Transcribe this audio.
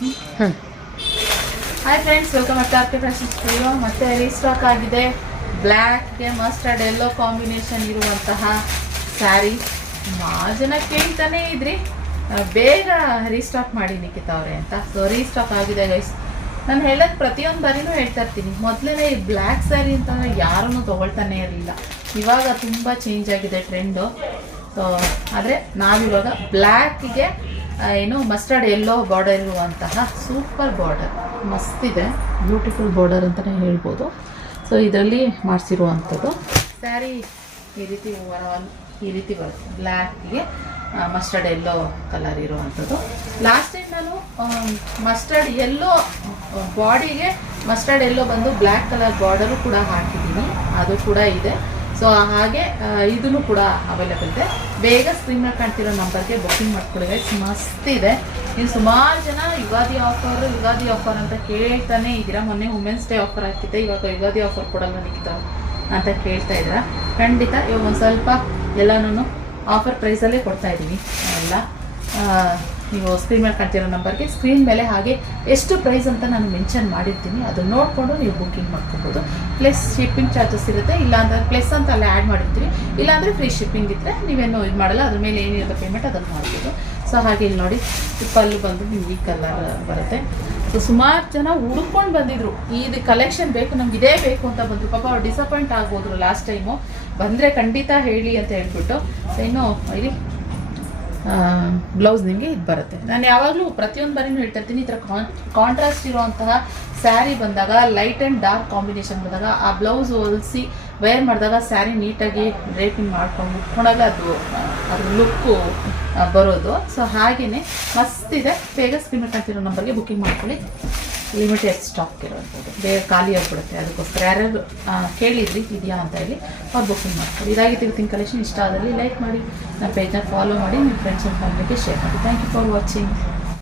Hi friends, welcome to R K fashion studio. ಮತ್ತೆ restock ಆಗಿದೆ ಬ್ಲ್ಯಾಕ್ಗೆ ಮಸ್ಟರ್ಡ್ ಎಲ್ಲೋ combination ಇರುವಂತಹ ಸ್ಯಾರಿ. ಸುಮಾರು ಜನ ಕೇಳ್ತಾನೆ ಇದ್ರಿ ಬೇಗ ರೀಸ್ಟಾಕ್ ಮಾಡಿ ನಿಖಿತಾ ಅವರೇ ಅಂತ. ಸೊ ರೀಸ್ಟಾಕ್ ಆಗಿದೆ ಗೈಸ್. ನಾನು ಹೇಳೋದು ಪ್ರತಿಯೊಂದು ಬಾರಿನೂ ಹೇಳ್ತಾ ಇರ್ತೀನಿ, ಮೊದಲೇ ಈ ಬ್ಲ್ಯಾಕ್ ಸ್ಯಾರಿ ಅಂತಂದರೆ ಯಾರೂ ತೊಗೊಳ್ತಾನೆ ಇರಲಿಲ್ಲ. ಇವಾಗ ತುಂಬ ಚೇಂಜ್ ಆಗಿದೆ ಟ್ರೆಂಡು. ಸೊ ಆದರೆ ನಾವಿವಾಗ ಬ್ಲ್ಯಾಕಿಗೆ ಏನು ಮಸ್ಟರ್ಡ್ ಎಲ್ಲೋ ಬಾರ್ಡರ್ ಇರುವಂತಹ ಸೂಪರ್ ಬಾರ್ಡರ್, ಮಸ್ತಿದೆ, ಬ್ಯೂಟಿಫುಲ್ ಬಾರ್ಡರ್ ಅಂತಲೇ ಹೇಳ್ಬೋದು. ಸೊ ಇದರಲ್ಲಿ ಮಾಡಿಸಿರುವಂಥದ್ದು ಸ್ಯಾರಿ ಈ ರೀತಿ ಈ ರೀತಿ ಬರುತ್ತೆ. ಬ್ಲ್ಯಾಕಿಗೆ ಮಸ್ಟರ್ಡ್ ಎಲ್ಲೋ ಕಲರ್ ಇರುವಂಥದ್ದು. ಲಾಸ್ಟ್ ಟೈಮ್ ನಾನು ಮಸ್ಟರ್ಡ್ ಎಲ್ಲೋ ಬಾಡಿಗೆ ಮಸ್ಟರ್ಡ್ ಎಲ್ಲೋ ಬಂದು ಬ್ಲ್ಯಾಕ್ ಕಲರ್ ಬಾರ್ಡರು ಕೂಡ ಹಾಕಿದ್ದೀನಿ, ಅದು ಕೂಡ ಇದೆ. ಸೊ ಹಾಗೆ ಇದನ್ನು ಕೂಡ ಅವೈಲೇಬಲ್ ಇದೆ. ಬೇಗ ಸ್ಕ್ರೀನ್ ಮೇಲೆ ಕಾಣ್ತಿರೋ ನಂಬರ್ಗೆ ಬುಕ್ಕಿಂಗ್ ಮಾಡ್ಕೊಳ್ಳಿ ಗೈಸ್. ಮಸ್ತಿದೆ. ಇನ್ನು ಸುಮಾರು ಜನ ಯುಗಾದಿ ಆಫರ್ ಅಂತ ಕೇಳ್ತಾನೆ ಇದ್ದೀರಾ. ಮೊನ್ನೆ ವುಮೆನ್ಸ್ ಡೇ ಆಫರ್ ಆಗ್ತಿದೆ, ಇವಾಗ ಯುಗಾದಿ ಆಫರ್ ಕೊಡಲ್ಲ ನಿಖಿತಾ ಅಂತ ಕೇಳ್ತಾ ಇದ್ದೀರಾ. ಖಂಡಿತ ಇವಾಗ ಒಂದು ಸ್ವಲ್ಪ ಎಲ್ಲನೂ ಆಫರ್ ಪ್ರೈಸಲ್ಲೇ ಕೊಡ್ತಾ ಇದ್ದೀವಿ ಎಲ್ಲ. ನೀವು ಸ್ಕ್ರೀನ್ ಮೇಲೆ ಕಾಣ್ತಿರೋ ನಂಬರ್ಗೆ ಸ್ಕ್ರೀನ್ ಮೇಲೆ ಹಾಗೆ ಎಷ್ಟು ಪ್ರೈಸ್ ಅಂತ ನಾನು ಮೆನ್ಷನ್ ಮಾಡಿರ್ತೀನಿ, ಅದನ್ನು ನೋಡಿಕೊಂಡು ನೀವು ಬುಕ್ಕಿಂಗ್ ಮಾಡ್ಕೋಬೋದು. ಪ್ಲಸ್ ಶಿಪ್ಪಿಂಗ್ ಚಾರ್ಜಸ್ ಇರುತ್ತೆ, ಇಲ್ಲಾಂದರೆ ಪ್ಲಸ್ ಅಂತ ಅಲ್ಲೇ ಆ್ಯಡ್ ಮಾಡಿರ್ತೀವಿ. ಇಲ್ಲಾಂದರೆ ಫ್ರೀ ಶಿಪ್ಪಿಂಗ್ ಇದ್ದರೆ ನೀವೇನು ಇದು ಮಾಡಲ್ಲ, ಅದ್ರ ಮೇಲೆ ಏನಿರುತ್ತೆ ಪೇಮೆಂಟ್ ಅದನ್ನು ಮಾಡ್ಬೋದು. ಸೊ ಹಾಗೆ ಇಲ್ಲಿ ನೋಡಿ, ಪಲ್ಲು ಬಂದು ನಿಮ್ಗೆ ಈ ಕಲರ್ ಬರುತ್ತೆ. ಸೊ ಸುಮಾರು ಜನ ಹುಡ್ಕೊಂಡು ಬಂದಿದ್ರು, ಇದು ಕಲೆಕ್ಷನ್ ಬೇಕು ನಮ್ಗೆ, ಇದೇ ಬೇಕು ಅಂತ ಬಂದರು. ಪಾಪ ಅವ್ರು ಡಿಸಪಾಯಿಂಟ್ ಆಗ್ಬೋದ್ರು ಲಾಸ್ಟ್ ಟೈಮು. ಬಂದರೆ ಖಂಡಿತ ಹೇಳಿ ಅಂತ ಹೇಳ್ಬಿಟ್ಟು. ಇನ್ನು ಇಲ್ಲಿ ಬ್ಲೌಸ್ ನಿಮಗೆ ಇದು ಬರುತ್ತೆ. ನಾನು ಯಾವಾಗಲೂ ಪ್ರತಿಯೊಂದು ಬಾರಿನೂ ಹೇಳ್ತಾ ಇರ್ತೀನಿ, ಈ ಥರ ಕಾಂಟ್ರಾಸ್ಟ್ ಇರುವಂತಹ ಸ್ಯಾರಿ ಬಂದಾಗ, ಲೈಟ್ ಆ್ಯಂಡ್ ಡಾರ್ಕ್ ಕಾಂಬಿನೇಷನ್ ಬಂದಾಗ ಆ ಬ್ಲೌಸ್ ಹೊಲಿಸಿ ವೇರ್ ಮಾಡಿದಾಗ ಸ್ಯಾರಿ ನೀಟಾಗಿ ಡ್ರೇಪಿಂಗ್ ಮಾಡ್ಕೊಂಡು ಉಟ್ಕೊಂಡಾಗ ಅದ್ರ ಲುಕ್ಕು ಬರೋದು. ಸೊ ಹಾಗೆಯೇ ಮಸ್ತಿದೆ. ಬೇಗ ಸ್ಕ್ರೀನ್ ಮೇಲೆ ಕಾಣ್ತಿರೋ ನಂಬರ್ಗೆ ಬುಕ್ಕಿಂಗ್ ಮಾಡ್ಕೊಳ್ಳಿ. ಲಿಮಿಟೆಡ್ ಸ್ಟಾಕ್ ಇರೋವಂಥದ್ದು, ಬೇಗ ಖಾಲಿ ಆಗಿಬಿಡುತ್ತೆ. ಅದಕ್ಕೋಸ್ಕರ ಯಾರ್ಯಾರು ಕೇಳಿದ್ರಿ ಇದೆಯಾ ಅಂತ ಹೇಳಿ ಅವ್ರು ಬುಕ್ಕಿಂಗ್ ಮಾಡ್ಕೊಳ್ಳಿ. ಇದಾಗಿತ್ತು ಇವತ್ತಿನ ಕಲೆಕ್ಷನ್. ಇಷ್ಟ ಆದಲ್ಲಿ ಲೈಕ್ ಮಾಡಿ, ನನ್ನ ಪೇಜ್ನ ಫಾಲೋ ಮಾಡಿ, ನಿಮ್ಮ ಫ್ರೆಂಡ್ಸ್ ಆ್ಯಂಡ್ ಫ್ಯಾಮಿಲಿಗೆ ಶೇರ್ ಮಾಡಿ. Thank you for watching.